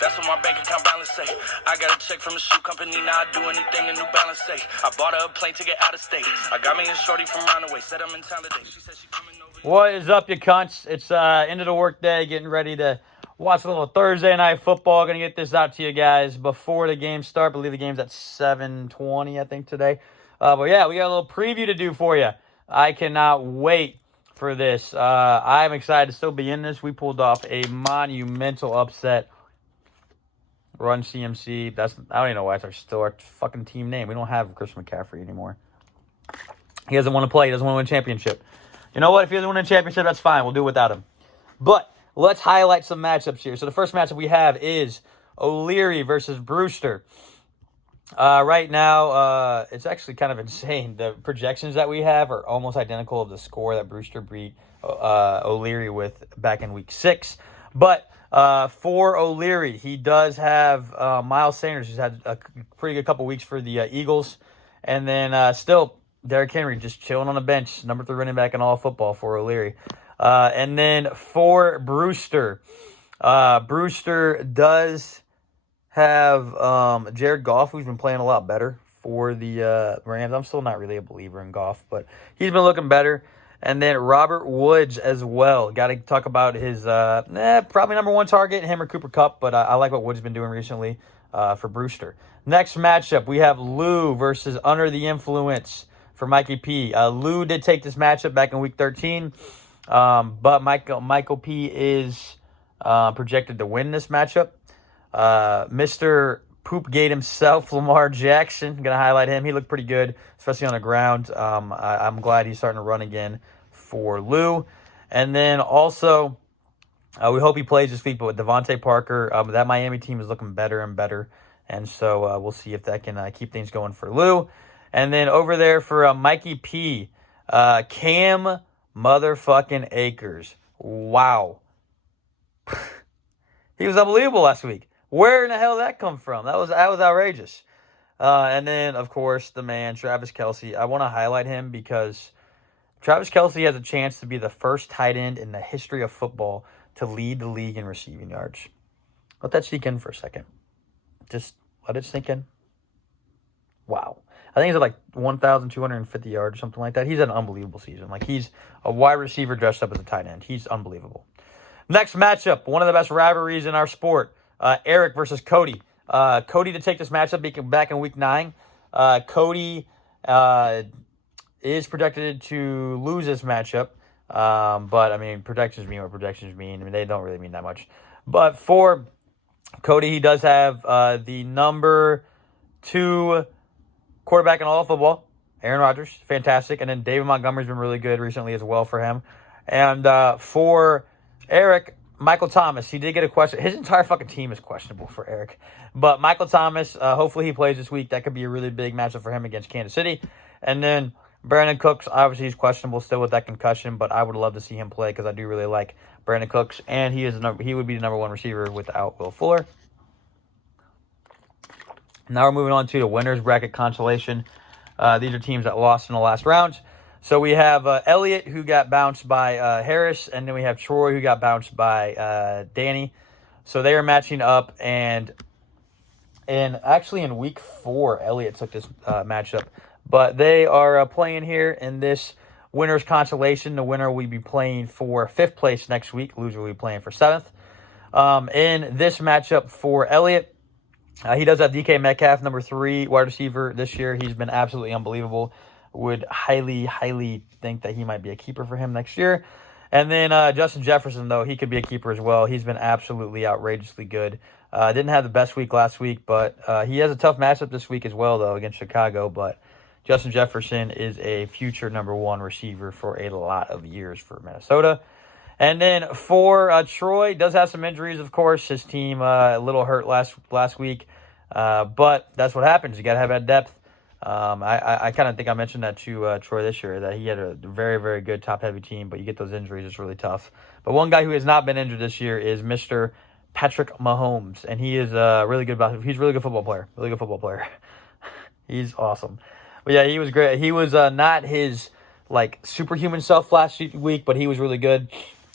That's what my bank account balance say. I got a check from a shoe company, now I do anything a New Balance say. I bought her a plane ticket out of state. I got me a shorty from Runaway, said I'm in town today. She said she coming over. What is up, you cunts? It's end of the work day, getting ready to watch a little Thursday night football. Gonna get this out to you guys before the game start. I believe the game's at 7:20, I think, today. But yeah, we got a little preview to do for you. I cannot wait for this. I'm excited to still be in this. We pulled off a monumental upset. Run CMC. I don't even know why it's still our fucking team name. We don't have Chris McCaffrey anymore. He doesn't want to play. He doesn't want to win a championship. You know what? If he doesn't win a championship, that's fine. We'll do it without him. But let's highlight some matchups here. So the first matchup we have is O'Leary versus Brewster. Right now, it's actually kind of insane. The projections that we have are almost identical of the score that Brewster beat O'Leary with back in week 6. But for O'Leary, he does have Miles Sanders, who's had a pretty good couple weeks for the Eagles. And then still, Derrick Henry just chilling on the bench, number 3 running back in all football for O'Leary. And then for Brewster, Brewster does have Jared Goff, who's been playing a lot better for the Rams. I'm still not really a believer in Goff, but he's been looking better. And then Robert Woods as well. Got to talk about his probably number 1 target, him or Cooper Kupp, but I like what Woods has been doing recently for Brewster. Next matchup, we have Lou versus Under the Influence for Mikey P. Lou did take this matchup back in week 13, but Michael P is projected to win this matchup. Mr. Poopgate himself, Lamar Jackson, going to highlight him. He looked pretty good, especially on the ground. I'm glad he's starting to run again for Lou. And then also, we hope he plays this week, but with Devontae Parker, that Miami team is looking better and better. And so we'll see if that can keep things going for Lou. And then over there for Mikey P, Cam motherfucking Akers. Wow. He was unbelievable last week. Where in the hell did that come from? That was outrageous. And then, of course, the man, Travis Kelce. I want to highlight him because Travis Kelce has a chance to be the first tight end in the history of football to lead the league in receiving yards. Let that sink in for a second. Just let it sink in. Wow. I think he's at like 1,250 yards or something like that. He's had an unbelievable season. Like, he's a wide receiver dressed up as a tight end. He's unbelievable. Next matchup, one of the best rivalries in our sport. Eric versus Cody. Cody to take this matchup back in week 9. Cody is projected to lose this matchup. But, I mean, projections mean what projections mean. I mean, they don't really mean that much. But for Cody, he does have the number 2 quarterback in all of football, Aaron Rodgers. Fantastic. And then David Montgomery's been really good recently as well for him. And for Eric, Michael Thomas, he did get a question. His entire fucking team is questionable for Eric. But Michael Thomas, hopefully he plays this week. That could be a really big matchup for him against Kansas City. And then Brandon Cooks, obviously he's questionable still with that concussion, but I would love to see him play because I do really like Brandon Cooks. And he would be the number 1 receiver without Will Fuller. Now we're moving on to the winners bracket consolation. These are teams that lost in the last rounds. So we have Elliott, who got bounced by Harris, and then we have Troy, who got bounced by Danny. So they are matching up, and actually in week 4, Elliott took this matchup. But they are playing here in this winner's consolation. The winner will be playing for 5th place next week. Loser will be playing for 7th. In this matchup for Elliott, he does have DK Metcalf, number 3 wide receiver this year. He's been absolutely unbelievable. Would highly, highly think that he might be a keeper for him next year. And then Justin Jefferson, though, he could be a keeper as well. He's been absolutely outrageously good. Didn't have the best week last week, but he has a tough matchup this week as well, though, against Chicago. But Justin Jefferson is a future number 1 receiver for a lot of years for Minnesota. And then for Troy, does have some injuries, of course. His team a little hurt last week. But that's what happens. You got to have that depth. I kind of think I mentioned that to Troy this year, that he had a very, very good top-heavy team, but you get those injuries, it's really tough. But one guy who has not been injured this year is Mr. Patrick Mahomes, and he is really good. He's a really good football player. Really good football player. He's awesome. But yeah, he was great. He was not his like superhuman self last week, but he was really good.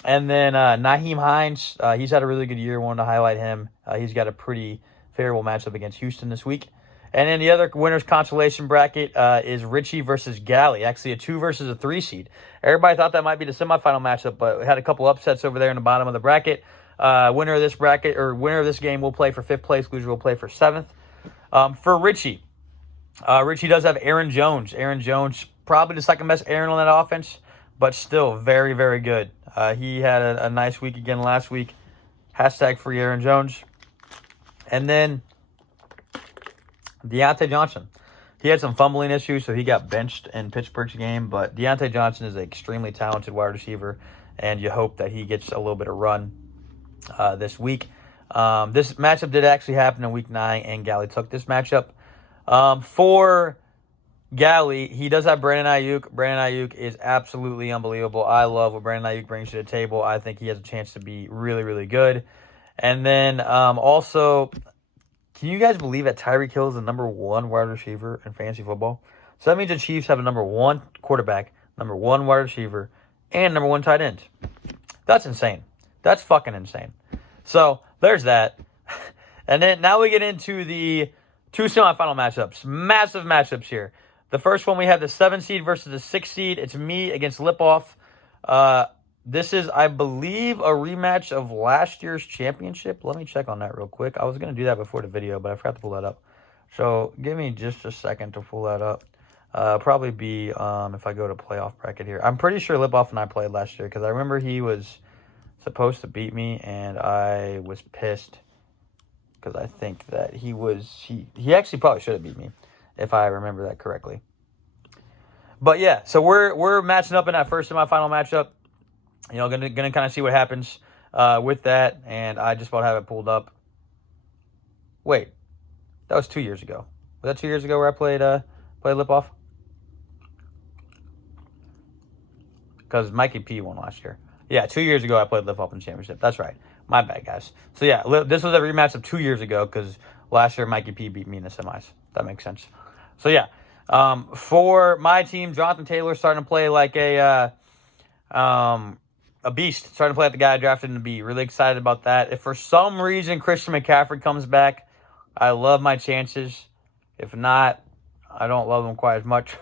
And then Naheem Hines, he's had a really good year. Wanted to highlight him. He's got a pretty favorable matchup against Houston this week. And then the other winner's consolation bracket is Richie versus Galley, actually a 2 versus a 3 seed. Everybody thought that might be the semifinal matchup, but we had a couple upsets over there in the bottom of the bracket. Winner of this bracket, or winner of this game, will play for 5th place. Loser will play for 7th. For Richie, Richie does have Aaron Jones. Aaron Jones, probably the second best Aaron on that offense, but still very, very good. He had a nice week again last week. Hashtag free Aaron Jones. And then Deontay Johnson. He had some fumbling issues, so he got benched in Pittsburgh's game. But Deontay Johnson is an extremely talented wide receiver, and you hope that he gets a little bit of run this week. This matchup did actually happen in Week 9, and Galley took this matchup. For Galley, he does have Brandon Ayuk. Brandon Ayuk is absolutely unbelievable. I love what Brandon Ayuk brings to the table. I think he has a chance to be really, really good. And then also, can you guys believe that Tyreek Hill is the number 1 wide receiver in fantasy football? So that means the Chiefs have a number 1 quarterback, number 1 wide receiver, and number 1 tight end. That's insane. That's fucking insane. So there's that. And then now we get into the 2 semifinal matchups. Massive matchups here. The first one, we have the 7 seed versus the 6 seed. It's me against Lipoff. This is, I believe, a rematch of last year's championship. Let me check on that real quick. I was going to do that before the video, but I forgot to pull that up. So give me just a second to pull that up. Probably be if I go to playoff bracket here. I'm pretty sure Lipoff and I played last year because I remember he was supposed to beat me, and I was pissed because I think that he actually probably should have beat me if I remember that correctly. But yeah, so we're matching up in that first semifinal matchup. You know, gonna kind of see what happens with that, and I just want to have it pulled up. Wait, that was 2 years ago. Was that 2 years ago where I played Lipoff? Because Mikey P won last year. Yeah, 2 years ago I played Lipoff in the championship. That's right. My bad, guys. So yeah, this was a rematch of 2 years ago because last year Mikey P beat me in the semis. That makes sense. So yeah, for my team, Jonathan Taylor starting to play like a beast. Starting to play like the guy I drafted him to be. Really excited about that. If for some reason Christian McCaffrey comes back, I love my chances. If not, I don't love him quite as much.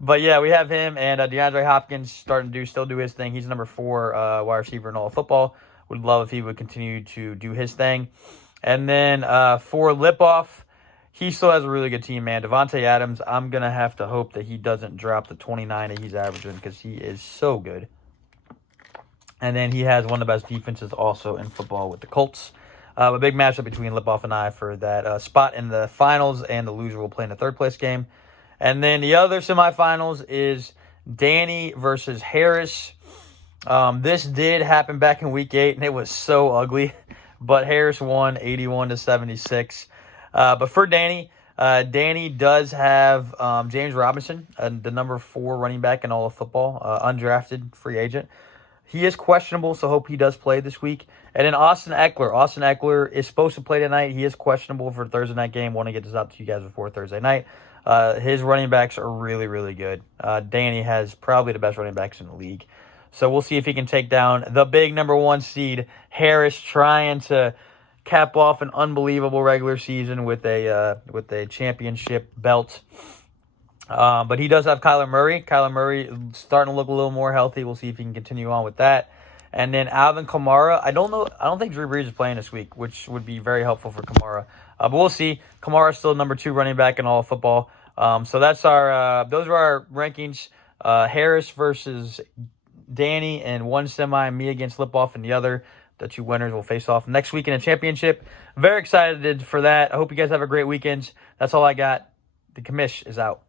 But yeah, we have him and DeAndre Hopkins starting to still do his thing. He's number 4 wide receiver in all of football. Would love if he would continue to do his thing. And then for Lipoff, he still has a really good team, man. Devontae Adams, I'm going to have to hope that he doesn't drop the 29 that he's averaging because he is so good. And then he has one of the best defenses also in football with the Colts. A big matchup between Lipoff and I for that spot in the finals, and the loser will play in the 3rd place game. And then the other semifinals is Danny versus Harris. This did happen back in Week 8, and it was so ugly. But Harris won 81-76. But for Danny, Danny does have James Robinson, the number 4 running back in all of football, undrafted free agent. He is questionable, so hope he does play this week. And then Austin Eckler. Austin Eckler is supposed to play tonight. He is questionable for the Thursday night game. Want to get this out to you guys before Thursday night. His running backs are really, really good. Danny has probably the best running backs in the league. So we'll see if he can take down the big number 1 seed, Harris, trying to cap off an unbelievable regular season with a championship belt. But he does have Kyler Murray. Kyler Murray starting to look a little more healthy. We'll see if he can continue on with that. And then Alvin Kamara. I don't think Drew Brees is playing this week, which would be very helpful for Kamara. But we'll see. Kamara is still number 2 running back in all of football. So that's our those are our rankings. Harris versus Danny in one semi, me against Lipoff in the other. The 2 winners will face off next week in a championship. Very excited for that. I hope you guys have a great weekend. That's all I got. The commish is out.